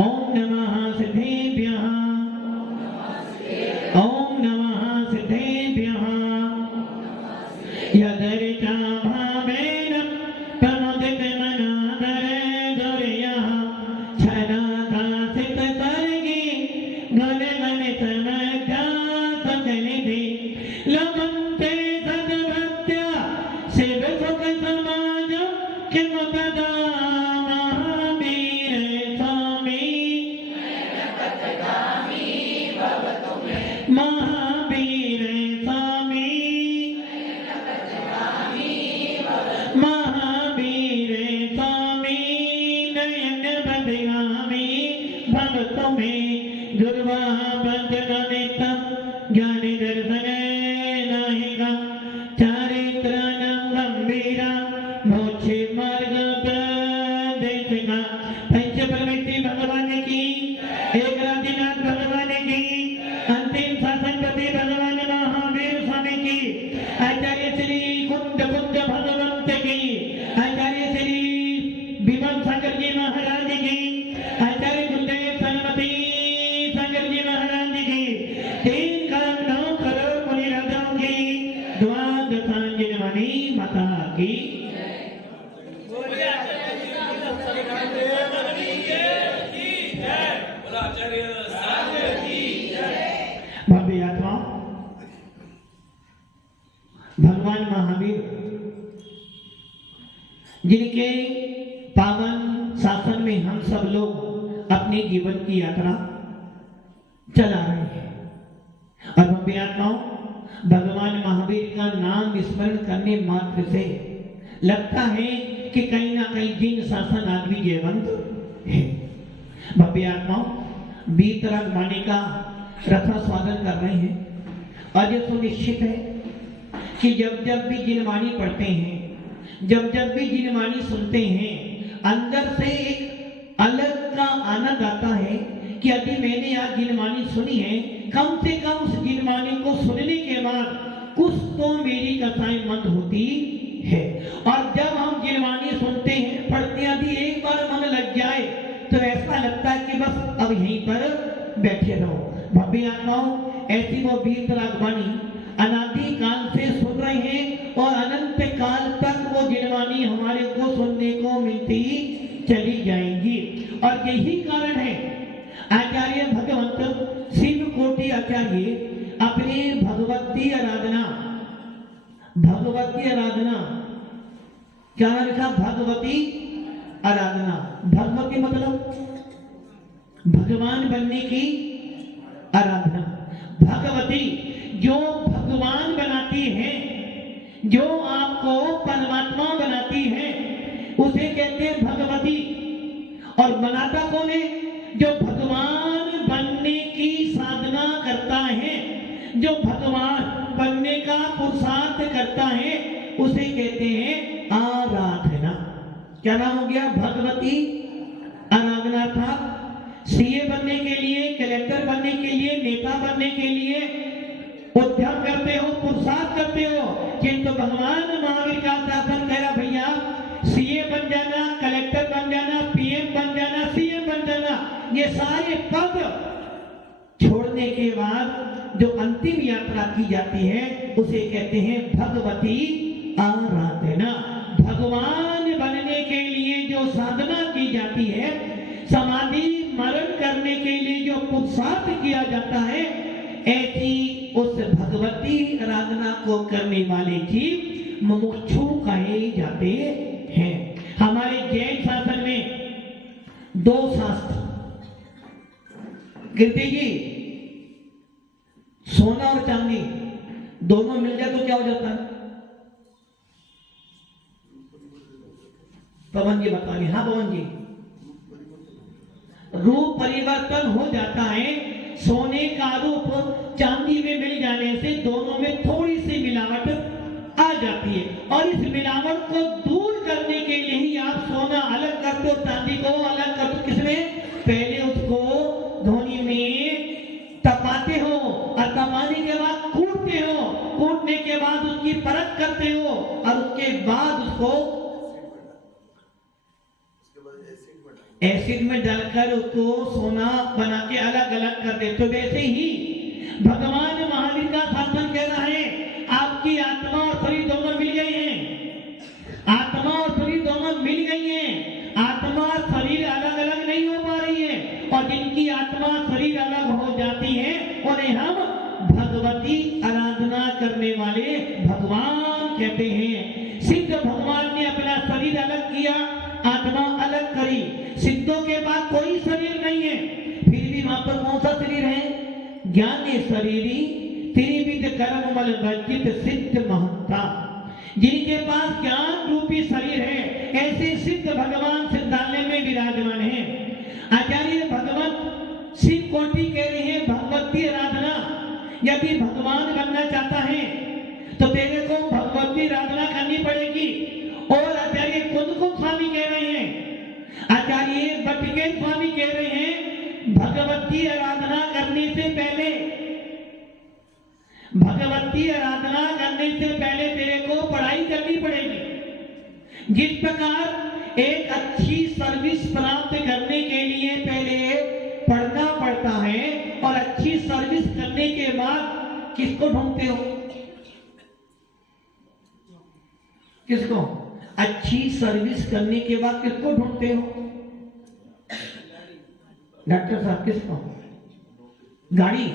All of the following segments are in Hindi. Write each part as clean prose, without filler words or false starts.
ओम नमः सिद्धेभ्यः ओम नमः सिद्धेभ्यः यदरिचा भावेन प्रमुदितमनादरे दुर्यः छदाकाशित सर्गे गुणगणितमध्या सजनिधि लभन्ते सद्भक्त्या शिव सुख समाज किम तदा महावीर स्वामी महावीर स्वामी नयन बदगामी भक्तों में गुरुवा बंदनित ज्ञान दर्शन नाहिका चारित्राणं गंभीरा मोक्ष मार्ग प्रदेशिका पंच प्रवृत्ति भगवान की एक राधिनाथ भगवान की अंतिम शासनपति भगवान महावीर स्वामी की आचार्य श्री कुंद भगवंत की आचार्य श्री विमल सागर जी महाराज की आचार्य गुरुदेव सरस्वती सागर जी महाराज की 3 करोड़ मुनि राजाओं की द्वादशांजलि माता की भव्य आत्मा भगवान महावीर जिनके पावन शासन में हम सब लोग अपने जीवन की यात्रा चला रहे हैं और भव्य आत्माओं भगवान महावीर का नाम स्मरण करने मात्र से लगता है कि कहीं ना कहीं जिन शासन आज भी जीवंत है। भव्य आत्माओं बीतराग माने का रथा स्वागत कर रहे हैं और ये सुनिश्चित है कि जब जब भी जिनवाणी पढ़ते हैं जब जब भी जिनवाणी सुनते हैं अंदर से एक अलग का आनंद आता है कि यदि मैंने आज जिनवाणी सुनी है कम से कम उस जिनवाणी को सुनने के बाद कुछ तो मेरी कथाएं मंद होती है। और जब हम जिनवाणी सुनते हैं पढ़ते हैं यदि एक बार मन लग जाए तो ऐसा लगता है कि बस अब यहीं पर बैठे रहो। भव्य आत्माओं ऐसी वो बीतराग वाणी अनादि काल से सुन रहे हैं और अनंत काल तक वो जिनवाणी हमारे को सुनने को मिलती चली जाएंगी। और यही कारण है आचार्य भगवंत शिव कोटि आचार्य अपने भगवती आराधना क्या लिखा भगवती आराधना। भगवती मतलब भगवान बनने की आराधना। भगवती जो भगवान बनाती है जो आपको परमात्मा बनाती है उसे कहते हैं भगवती। और बनाता कौन है? जो भगवान बनने की साधना करता है जो भगवान बनने का पुरुषार्थ करता है उसे कहते हैं आराधना। क्या नाम हो गया? भगवती आराधना था। सीए बनने के लिए कलेक्टर बनने के लिए नेता बनने के लिए उद्यम करते हो पुरुषार्थ करते हो किंतु भगवान महावीर का शासन कह रहा भैया सीए बन जाना कलेक्टर बन जाना पीएम बन जाना सीएम बन जाना ये सारे पद छोड़ने के बाद जो अंतिम यात्रा की जाती है उसे कहते हैं भगवती आराधना। भगवान बनने के लिए जो साधना की जाती है समाधि मरण करने के लिए जो पुरुषार्थ किया जाता है ऐसी उस भगवती आराधना को करने वाले जीव मुमुक्षु कहे जाते हैं। हमारे जैन शासन में 2 शास्त्र कीर्ति जी सोना और चांदी दोनों मिल जाए तो क्या हो जाता है? पवन जी बता रहे। हाँ पवन जी रूप परिवर्तन हो जाता है। सोने का रूप चांदी में मिल जाने से दोनों में थोड़ी सी मिलावट आ जाती है और इस मिलावट को दूर करने के लिए ही आप सोना अलग करते हो चांदी को अलग करते हो। किसमें? पहले उसको धोनी में तपाते हो और तपाने के बाद कूटते हो, कूटने के बाद उसकी परख करते हो और उसके बाद उसको एसिड में डालकर उसको सोना बना के अलग अलग कर दे। तो वैसे ही भगवान महावीर का शासन कह रहा है आपकी आत्मा और शरीर दोनों मिल गए हैं, आत्मा और शरीर दोनों मिल गई हैं। आत्मा और शरीर अलग अलग नहीं हो पा रही है, और जिनकी आत्मा शरीर अलग हो जाती है उन्हें हम भगवती आराधना करने वाले भगवान कहते हैं। सिद्ध भगवान ने अपना शरीर अलग किया, आत्मा अलग करी। सिद्धों के पास कोई शरीर नहीं है, फिर भी वहां पर कौन सा शरीर है? ज्ञान शरीरी त्रिविध कर्म मल वर्जित सिद्ध महंता। जिनके पास ज्ञान रूपी शरीर है, ऐसे सिद्ध भगवान सिद्धालय में विराजमान है। आचार्य भगवत शिव कोटि कह रहे हैं भगवती आराधना। यदि भगवान बनना चाहता है तो तेरे को भगवती आराधना करनी पड़ेगी। और आचार्य कुंदकुंद स्वामी कह रहे हैं, आचार्य बटके स्वामी कह रहे हैं भगवती आराधना करने से पहले, भगवती आराधना करने से पहले तेरे को पढ़ाई करनी पड़ेगी। जिस प्रकार एक अच्छी सर्विस प्राप्त करने के लिए पहले पढ़ना पड़ता है, और अच्छी सर्विस करने के बाद किसको ढूंढते हो? किसको? अच्छी सर्विस करने के बाद किसको ढूंढते हो? डॉक्टर साहब किसको? गाड़ी,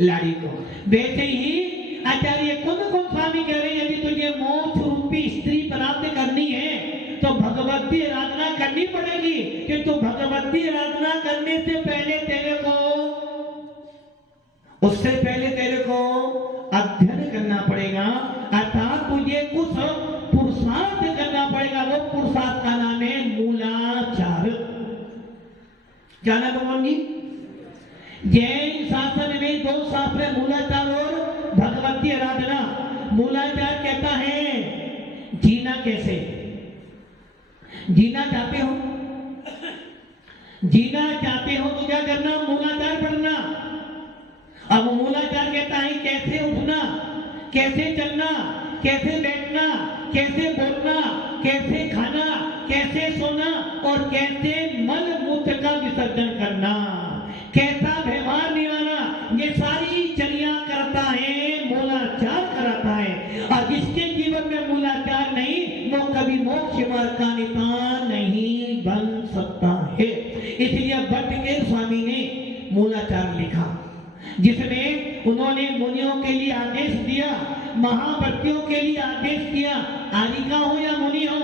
लाड़ी को। वैसे ही आचार्य कुंदकुंद स्वामी कह रहे हैं यदि तुझे मोक्ष रूपी स्त्री प्राप्त करनी है तो भगवती आराधना करनी पड़ेगी। किंतु भगवती आराधना करने से पहले तेरे को, उससे पहले तेरे को अध्ययन करना पड़ेगा, अर्थात तुझे कुछ पुरुषार्थ करना पड़ेगा। वो पुरुषार्थ का नाम है मूलाचार। क्या नाम भगवान जी? जैन शासन में दो शास्त्र है, मूलाचार और भगवती आराधना। मूलाचार कहता है जीना कैसे। जीना चाहते हो, जीना चाहते हो तो क्या करना? मूलाचार पढ़ना। अब मूलाचार कहता है कैसे उठना, कैसे चलना, कैसे बैठना, कैसे बोलना, कैसे खाना, कैसे सोना, और कैसे मल मूत्र का विसर्जन करना, कैसा व्यवहार निभाना, ये सारी चर्या करता है, मूलाचार कराता है। और जिसके जीवन में मूलाचार नहीं, वो कभी मोक्ष मार्ग का निशान नहीं बन सकता है। इसलिए बटके स्वामी ने मूलाचार लिखा, जिसमें उन्होंने मुनियों के लिए आदेश दिया, महाव्रतियों के लिए आदेश दिया। आरिका हो या मुनि हो,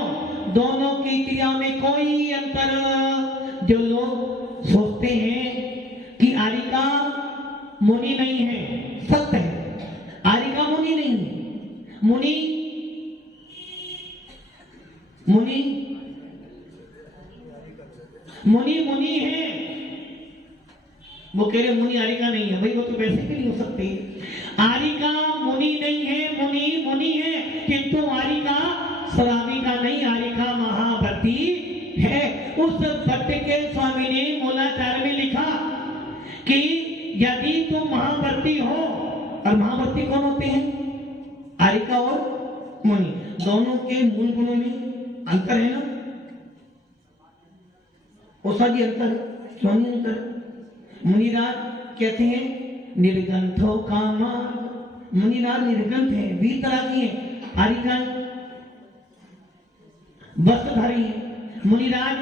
दोनों की क्रिया में कोई अंतर। जो लोग सोचते हैं कि आरिका मुनि नहीं है, सत्य है, आरिका मुनि नहीं है। मुनि मुनि मुनि मुनि है। वो कह रहे मुनि आरिका नहीं है। भाई वो तो वैसे भी नहीं हो सकती। आरिका मुनि नहीं है, मुनि मुनि है, किंतु आरिका श्राविका नहीं, आरिका महाव्रती है। उस बटके स्वामी ने मूलाचार में लिखा कि यदि तुम महाव्रती हो, और महाव्रती कौन होते हैं? आरिका और मुनि। दोनों के मूल गुणों में अंतर है ना? उसा जी अंतर, क्यों नहीं अंतर? मुनिराज कहते हैं निर्गंथो कामा। मुनिराज निर्गंथ है, 20 तरह की है। आरिकाएं वस्त्रधारी है। मुनिराज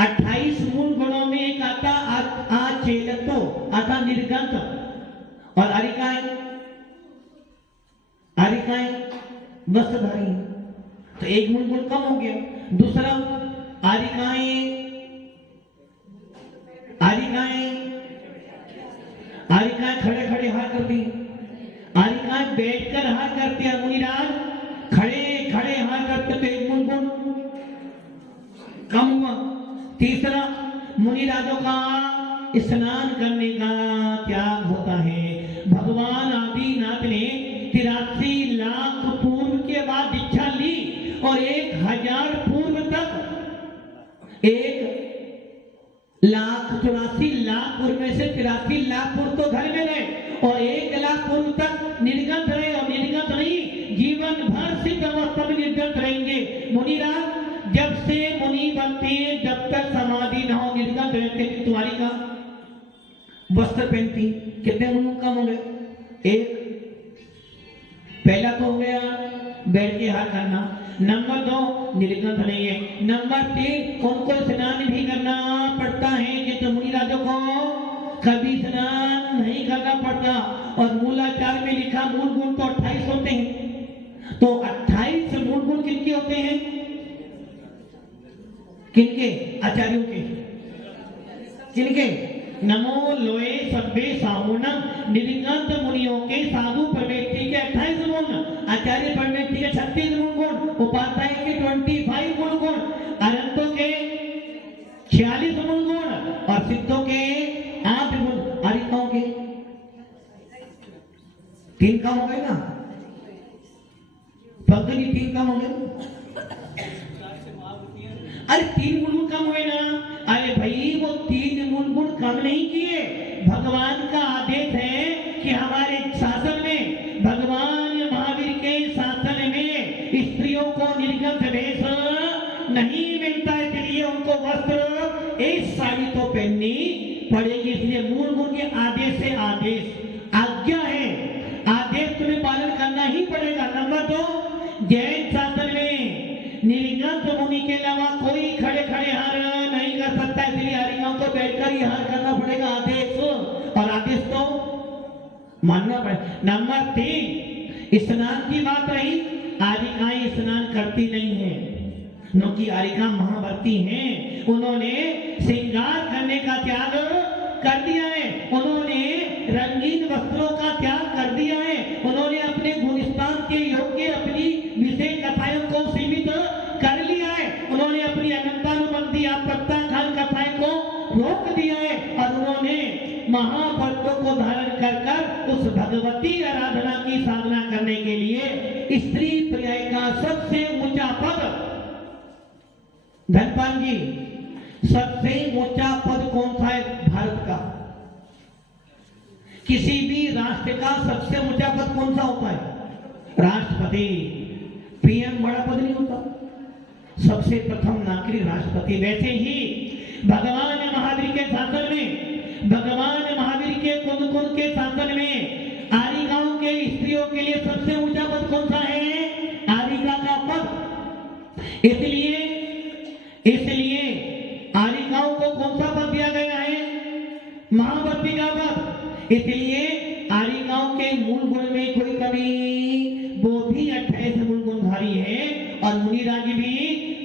28 मूल गुणों में एक आता आचेलतो, आता निर्गंथ। और आरिकाएं वस्त्रधारी। तो एक मूल गुण कम हो गया। दूसरा, आरिकाएं खड़े खड़े हार करती, आरिकाएं बैठकर हार करती है। मुनिराज खड़े खड़े हार करते, तो एक मूल गुण कम हुआ। तीसरा, मुनिराजों का स्नान करने का त्याग होता है। भगवान आदिनाथ ने 83 लाख पूर्व के बाद दीक्षा ली, और 1000 पूर्व तक 1,84,00,000 पूर्व में से 83 लाख पूर्व तो घर में रहे, और 1 लाख पूर्व तक निर्गत रहे। और निर्गत नहीं, जीवन भर सिद्ध अवस्था में निर्गत रहेंगे। मुनिराज जब से मुनि वस्त्र पहनती। कितने मुंह कम हो गए? एक। पहला तो हो गया बैठ के हाथ करना। नंबर 2 निर्गंथ नहीं है। नंबर 3 उनको स्नान भी करना पड़ता है, जिन मुनि राजों को कभी स्नान नहीं करना पड़ता। और मूलाचार में लिखा मूल गुण तो 28 होते हैं। तो 28 मूल गुण किनके होते हैं? किनके? आचार्यों के। किनके? नमो लोए सभ्य साहुनम निर्गंथ मुनियों के साधु प्रवृत्ति के 28 गुण, आचार्य प्रवृत्ति के 36 गुण, उपाध्याय के 25 गुण, अनंतों के 46 गुण और सिद्धों के 8 गुण, आरिकाओं के 3 काम हो गए ना? भक्ति 3 काम हो गए। अरे 3 मूल कम हुए ना। अरे भाई वो 3 मूल गुण कम नहीं किए। भगवान का आदेश है कि हमारे शासन में, भगवान महावीर के शासन में स्त्रियों को निर्गंथ वेश नहीं मिलता है, इसलिए उनको वस्त्र एक साड़ी तो पहननी पड़ेगी। इसलिए मूल गुण के आदेश से आदेश आज्ञा है, आदेश तुम्हें पालन करना ही पड़ेगा। नंबर 2 जैन शासन में निर्गंथ मुनि के अलावा कोई खड़े खड़े हार नहीं कर सकता, इसलिए हरिकाओं को बैठकर ही हार करना पड़ेगा। आदेश और आदेश तो मानना पड़ेगा। नंबर 3 स्नान की बात रही। आरिकाएं स्नान करती नहीं है, क्योंकि आरिका महाव्रती हैं। उन्होंने श्रृंगार करने का त्याग कर दिया है, उन्होंने रंगीन वस्त्रों का त्याग कर दिया है, उन्होंने अपने गुणस्थान के योग्य अपनी विशेष कथाओं को सीमित कर लिया है, उन्होंने अपनी अनंतानुबंधी प्रत्याख्यान कथाएं को रोक दिया है और उन्होंने महाव्रतों को धारण कर उस भगवती आराधना की साधना करने के लिए स्त्री पर्याय का सबसे ऊंचा पद, धनपाल जी, सबसे ऊंचा पद कौन सा है भारत का? किसी भी राष्ट्र का सबसे ऊंचा पद कौन सा होता है? राष्ट्रपति। पीएम बड़ा पद नहीं होता, सबसे प्रथम नागरिक राष्ट्रपति। वैसे ही भगवान महावीर के शासन में, भगवान महावीर के कुंद के शासन में आरिकाओं के स्त्रियों के लिए सबसे ऊंचा पद कौन सा है? आरिका का पद। इसलिए आरिकाओं को कौन सा पद दिया गया है? महाव्रती का पद। इसलिए आरिकाओं के मूल गुण में कोई कमी, वो भी 28 मूल गुणधारी है और मुनिराज भी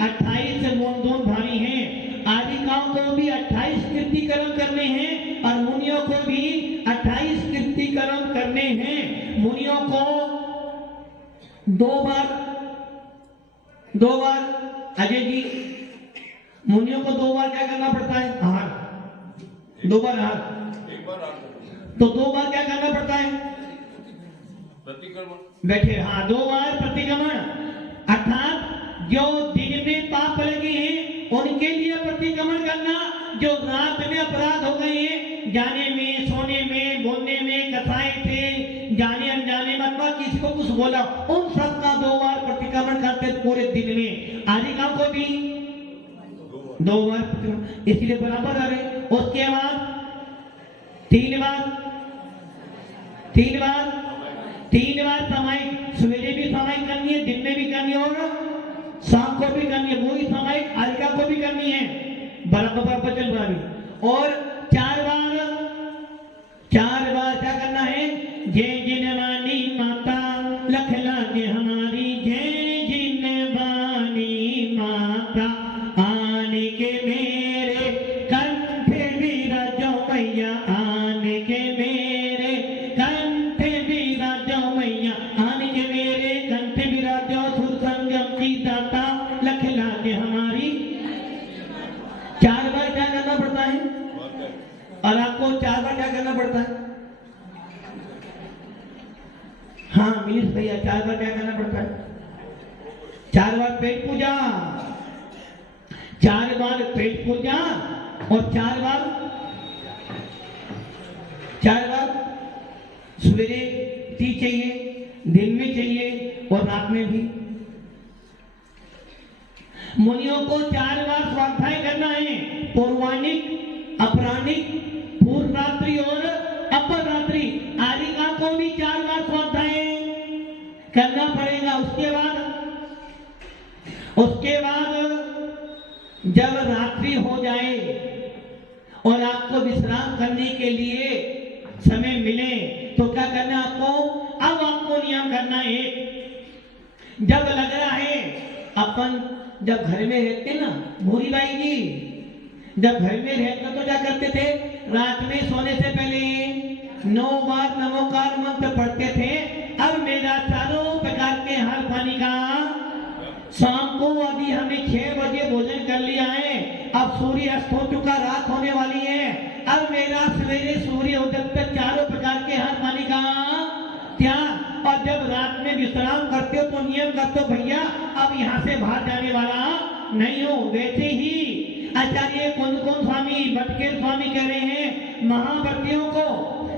28 मूल गुणधारी हैं। आरिकाओं को भी 28 कीर्तिकर्म करने हैं और मुनियों को भी 28 कीर्तिकर्म करने हैं। मुनियों को दो बार अजय जी, मुनियों को 2 बार क्या करना पड़ता है? आहार। 2 बार आहार, तो 2 बार क्या करना पड़ता है? प्रतिक्रमण। बैठे, हाँ, 2 बार प्रतिक्रमण, अर्थात जो दिन में पाप लगे हैं उनके लिए प्रतिक्रमण करना, जो रात में अपराध हो गए हैं, जाने में, सोने में, बोलने में, कथाएं थे, जाने अनजाने में अथवा किसी को कुछ बोला, उन सब का 2 बार प्रतिक्रमण करते पूरे दिन में। आरिकाओं को भी 2 बार प्रतिक्रमण, इसलिए बराबर आ रहे। उसके बाद 3 बार सामायिक, सवेरे भी सामायिक करनी है, दिन में भी करनी है और शाम को भी करनी है। वही सामायिक आरिका को भी करनी है, बराबर चल रहा है। और 4 बार क्या करना है? जय जिनवानी माता लख लागे हमारी, जय जिनवानी माता आने के मेरे कंठे विराजो मैया, आने के मेरे कंठे विराजो मैया, आने के मेरे कंठे विराजो, सुर संगम की दाता लख लागे हमारी। 4 बार क्या करना पड़ता है? और आपको 4 बार क्या करना पड़ता है? हाँ मिलिस भैया, 4 बार क्या करना पड़ता है? 4 बार पेट पूजा, 4 बार पेट पूजा और 4 बार सवेरे टी चाहिए, दिन में चाहिए और रात में भी। मुनियों को 4 बार स्वाध्याय करना है, पौर्वाणिक, अपराह्निक, पूर्व रात्रि रात्रि और अपर रात्रि, आरिका को भी 4 बार स्वाध्याय करना पड़ेगा। उसके बाद जब रात्रि हो जाए और आपको विश्राम करने के लिए समय मिले तो क्या करना आपको? अब आपको नियम करना है। जब लग रहा है, अपन जब घर में रहते ना भूरी बाई जी, जब घर में रहते तो क्या करते थे? रात में सोने से पहले 9 बार नमोकार मंत्र पढ़ते थे। अब मेरा चारों प्रकार के हर पानी का शाम को, अभी हमें 6 बजे भोजन कर लिया है, अब सूर्य अस्त हो चुका, रात होने वाली है। अब मेरा सवेरे सूर्य उदय तक चारों प्रकार के हर पानी का त्याग। और जब रात में विश्राम करते हो तो नियम करते हो, भैया अब यहाँ से बाहर जाने वाला नहीं हो। वैसे ही आचार्य कौन स्वामी बटकेर स्वामी कह रहे हैं, महाव्रतियों को,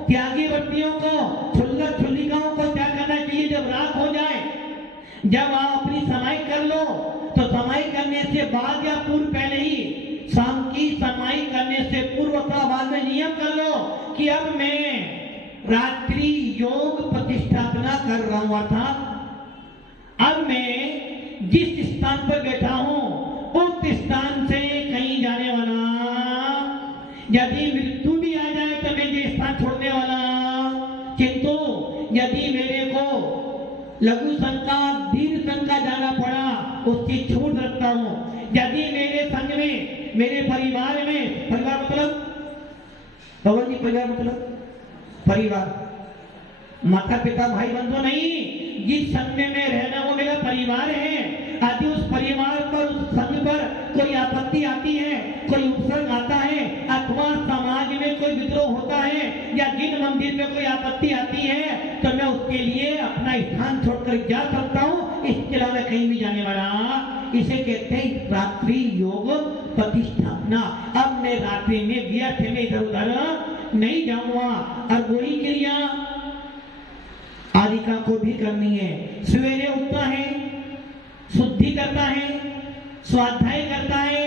त्यागी व्रतियों को, छुल्लर छुल्लिकाओं को क्या करना चाहिए? जब रात हो जाए, जब आप अपनी समाई कर लो तो समाई करने से बाद या पूर्व पहले ही शाम की समाई करने से पूर्व अथवा बाद में नियम कर लो कि अब मैं रात्रि योग प्रतिष्ठापना कर रहा था। अब मैं जिस स्थान पर बैठा हूं उस स्थान से कहीं जाने वाला, यदि मृत्यु भी आ जाए तो मैं ये स्थान छोड़ने वाला। किंतु यदि मेरे को लघु शंका दीर्घ शंका जाना पड़ा, उसकी छूट रखता हूं। यदि मेरे संग में, मेरे परिवार में, परिवार मतलब पवन जी, परिवार मतलब परिवार, माता पिता भाई बंधु नहीं, जिस संग में रहना वो मेरा परिवार है। यदि उस परिवार पर, उस संग पर कोई आपत्ति आती है, कोई उपसर्ग आता है, अथवा समाज में कोई विद्रोह होता है, या जिन मंदिर में कोई आपत्ति आती है, तो मैं उसके लिए अपना स्थान छोड़कर जा सकता हूँ। इसके अलावा कहीं भी जाने वाला, इसे कहते हैं रात्रि योग प्रतिष्ठापना। अब मैं रात्रि में व्यर्थ में इधर उधर नहीं जाऊंगा। और वही क्रिया आदिका को भी करनी है। सवेरे उठता है, शुद्धि करता है, स्वाध्याय करता है,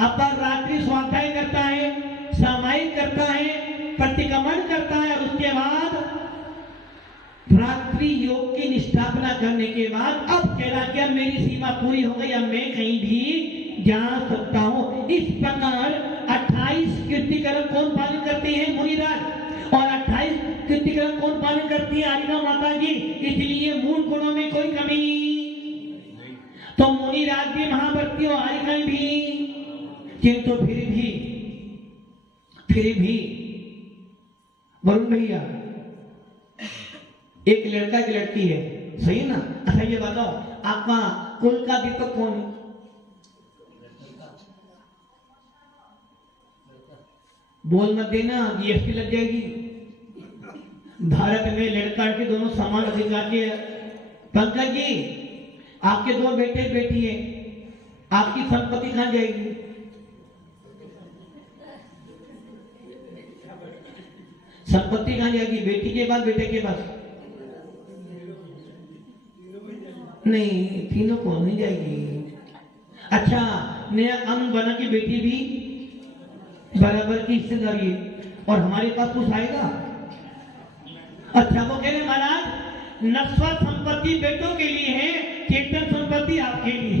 अपर रात्रि स्वाध्याय करता है, सामायिक करता है, प्रतिक्रमण करता है, और उसके बाद रात्रि योग की निष्ठापना करने के बाद अब कह कि अब मेरी सीमा पूरी हो गई, अब मैं कहीं भी जा सकता हूं। इस प्रकार 28 कीर्तिक्रम कौन पालन करते हैं? मुनिराज। और 28 कीर्तिक्रम कौन पालन करती है? आरिका माता जी। इसलिए मूल गुणों में कोई कमी, तो मुनिराज भी महाव्रती हो, आरिका भी। किंतु फिर भी वरुण भैया, एक लड़का की लड़की है, सही ना? अच्छा ये बताओ, आपका कुल का दीपक कौन है? बोल मत देना, जीएसटी लग जाएगी। भारत में लड़का लड़की दोनों समान अधिकार के। पंकज जी, आपके 2 बेटे बेटी है, आपकी संपत्ति कहां जाएगी? संपत्ति कहां जाएगी? बेटी के बाद बेटे के पास? नहीं, तीनों को नहीं जाएगी। अच्छा, नया अंग बना की बेटी भी बराबर की हिस्सेदारी है, और हमारे पास कुछ आएगा? अच्छा, वो कह रहे महाराज नश्वर संपत्ति बेटों के लिए है, चेतन संपत्ति आपके लिए।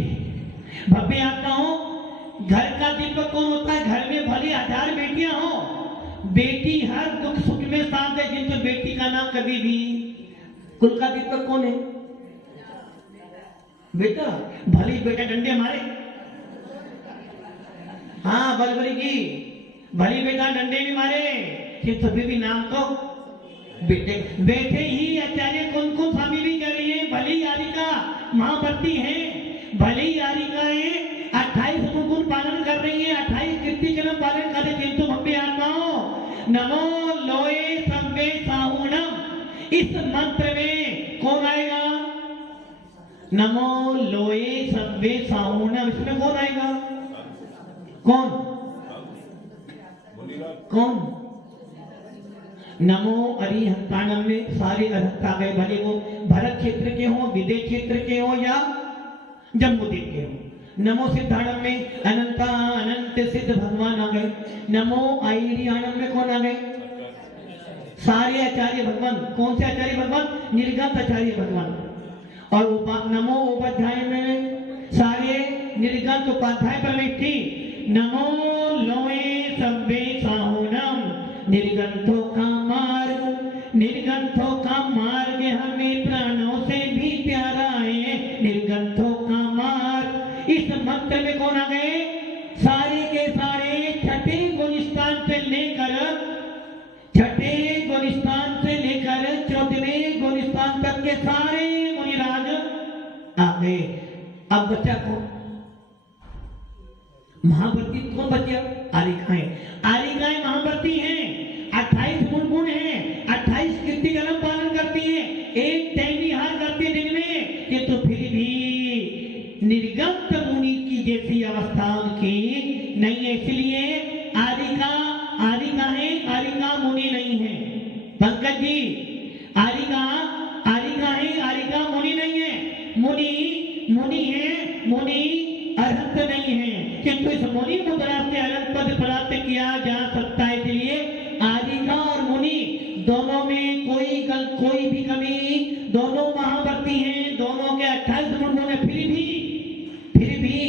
भव्य आत्माओं, घर का दीपक कौन होता है? घर में भले 1000 बेटियां हो, बेटी हर दुख सुख में साथ है, किंतु बेटी का नाम कभी भी। कुल का दीपक कौन है? बेटा। भले बेटा डंडे मारे, हाँ बलबली की, भली बेटा डंडे भी मारे, किंतु फिर भी नाम तो बेटे। बैठे ही आचार्य कौन स्वामी भी कह रही है, भली यारिका महाव्रती है, भली यारिका है, 28 गुण पालन कर रही है, 28 कीर्तिक्रम पालन कर रही, किंतु भव्य आत्माओं, नमो लोए संवे साहुणम, इस मंत्र में कौन आएगा? नमो लोए संवे साहुणम, इसमें कौन आएगा? कौन? नमो अरिहंताणम में सारे अरहंत आ गए, भले वो भरत क्षेत्र के हो, विदेश क्षेत्र के हो, या जम्बूद्वीप के हो। नमो सिद्धाणम में अनंत सिद्ध भगवान आ गए। नमो आईरियाणम में कौन आ गए? सारे आचार्य भगवान, कौन से आचार्य भगवान? निर्गत आचार्य भगवान। और नमो उपाध्याय में सारे निर्गत उपाध्याय परमेष्ठी। नमो लोए सब्बे साहुनम, निर्गंथों का मार्ग, निर्गंथों का मार्ग हमें प्राणों से भी प्यारा है, निर्गंथों का मार्ग। इस मंत्र में कौन आ गए? सारे के सारे छठे गुणस्थान से लेकर 14वें गुणस्थान तक के सारे मुनिराज आ गए। अब बच्चा कौन? महावर्ती कौन बच्चा? आरिकाएं। आरिकाएं महावर्ती हैं, 28 गुण हैं, 28 कीर्ति कलम पालन करती हैं, एक टाइम विहार करती है दिन में, किंतु फिर भी निर्गत मुनि की जैसी अवस्था उनकी नहीं है। इसलिए आरिका है, आरिका मुनि नहीं है। पंकज जी, आरिका है, आरिका मुनि नहीं है। मुनि है, मुनि अर्हत नहीं है, किंतु इस मुनि मुद्रा से अनंत पद प्राप्त किया जा सकता है। इसलिए आरिका और मुनि दोनों में कोई भी कमी, दोनों महावर्ती हैं, दोनों के 28 गुण में फिर भी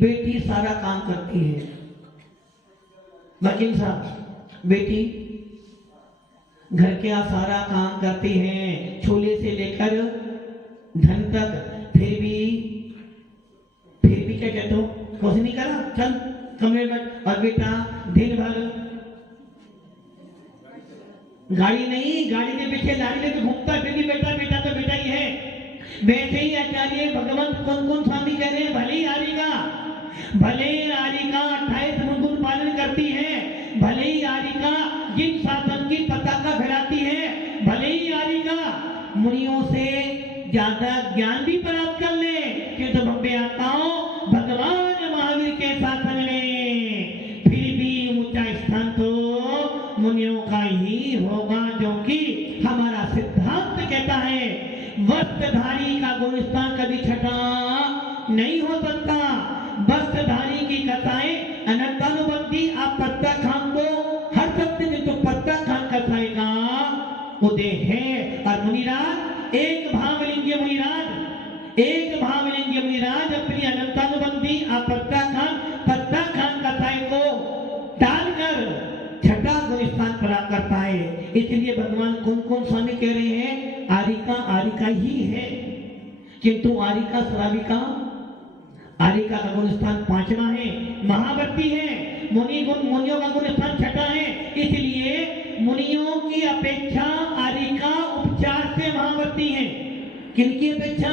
बेटी सारा काम करती है। वकील साहब, बेटी घर के सारा काम करती है, छोले से लेकर धन तक, फिर भी क्या कहते हो? कुछ नहीं करा, चल कमरे में। और बेटा दिन भर गाड़ी के पीछे लाड़ी लेके घूमता है, फिर भी बेटा तो बेटा ही है। वैसे ही आचार्य भगवंत कौन स्वामी कह रहे हैं? भले आरिका 28 गुण पालन करती है, भले ही आरिका जिन शासन की पताका फहराती है, भले ही आरिका मुनियों से ज्यादा ज्ञान भी प्राप्त कर ले, किंतु भव्य आत्माओं भगवान महावीर के शासन में फिर भी ऊंचा स्थान तो मुनियों का ही होगा, जो कि हमारा सिद्धांत कहता है। वस्त्रधारी का गुणस्थान कभी छठा नहीं हो सकता। वस्त्रधारी की कथाएं अनंतानुबंधी। आप पत्ता खान को हर सकते हैं, तो पत्ता खान कथाएं का उदय है। और मुनिराज एक भावलिंगी मुनिराज अपनी अनंतानुबंधी पत्ता खान कथाएं को डालकर छठा गुणस्थान प्राप्त करता है। इसलिए भगवान कौन स्वामी कह रहे हैं? आरिका ही है, किंतु आरिका का गुणस्थान 5वां है, महावर्ती है। मुनियों का गुणस्थान छठा है। इसलिए मुनियों की अपेक्षा आरिका उपचार से महावर्ती है। किनकी अपेक्षा?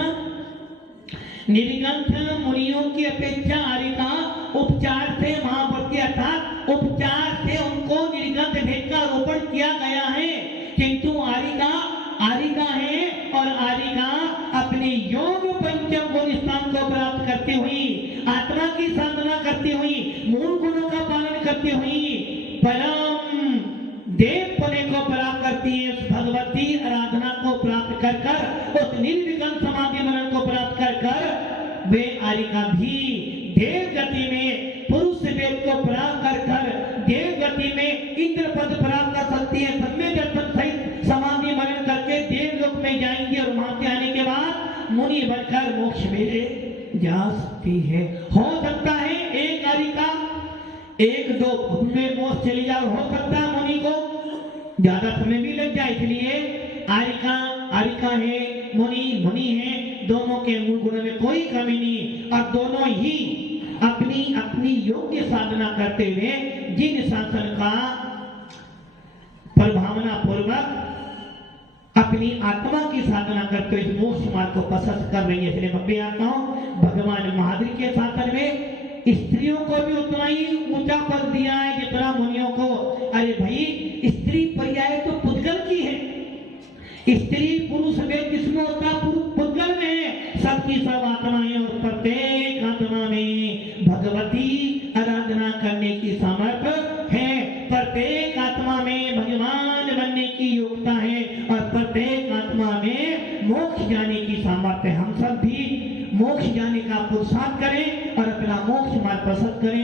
निर्गंथ मुनियों की अपेक्षा आरिका उपचार से महावर्ती, अर्थात उपचार से उनको निर्गंथ भेद का रोपण किया गया है। किंतु आरिका है, और आरिका अपने योग पंचम गुण स्थान को प्राप्त करती हुई, आत्मा की साधना करती हुई, मूल गुणों का पालन करती हुई परम देव पने को प्राप्त करती है। उस भगवती आराधना को प्राप्त कर उस निर्विघ्न समाधि मनन को प्राप्त कर वे आरिका भी देव गति में पुरुष वेद को प्राप्त कर देव गति में इंद्र पद प्राप्त कर सकती है। सम्यक दर्शन सहित समाधि मनन करके देवलोक में जाएंगे, और वहां से आने के बाद मुनि बनकर मोक्ष में जा सकती है। हो सकता है एक आरिका 1-2 में मोक्ष चली जाए, हो सकता है मुनि को ज्यादा समय भी लग जाए। इसलिए आरिका है, मुनि है, दोनों के मूल गुणों में कोई कमी नहीं, और दोनों ही अपनी योग्य साधना करते हुए जिन शासन का प्रभावना पूर्वक अपनी आत्मा की साधना करते हुए इस मोक्ष मार्ग को पसंद कर रही है। इसलिए भव्य आत्माओं, भगवान महावीर के शासन में स्त्रियों को भी उतना ही ऊंचा पद दिया है जितना मुनियों को। अरे भाई, स्त्री पर्याय तो पुद्गल की है। स्त्री पुरुष में जिसमें होता पुद्गल में है। सबकी सब आत्माएं, और प्रत्येक आत्मा में भगवती आराधना करने की सामर्थ्य है। प्रत्येक आत्मा में भगवान बनने की योग्यता है, और प्रत्येक आत्मा में मोक्ष जाने की सामर्थ्य। हम सब भी मोक्ष जाने का पुरुषार्थ करें और अपना मोक्ष मार्ग प्रशस्त करें।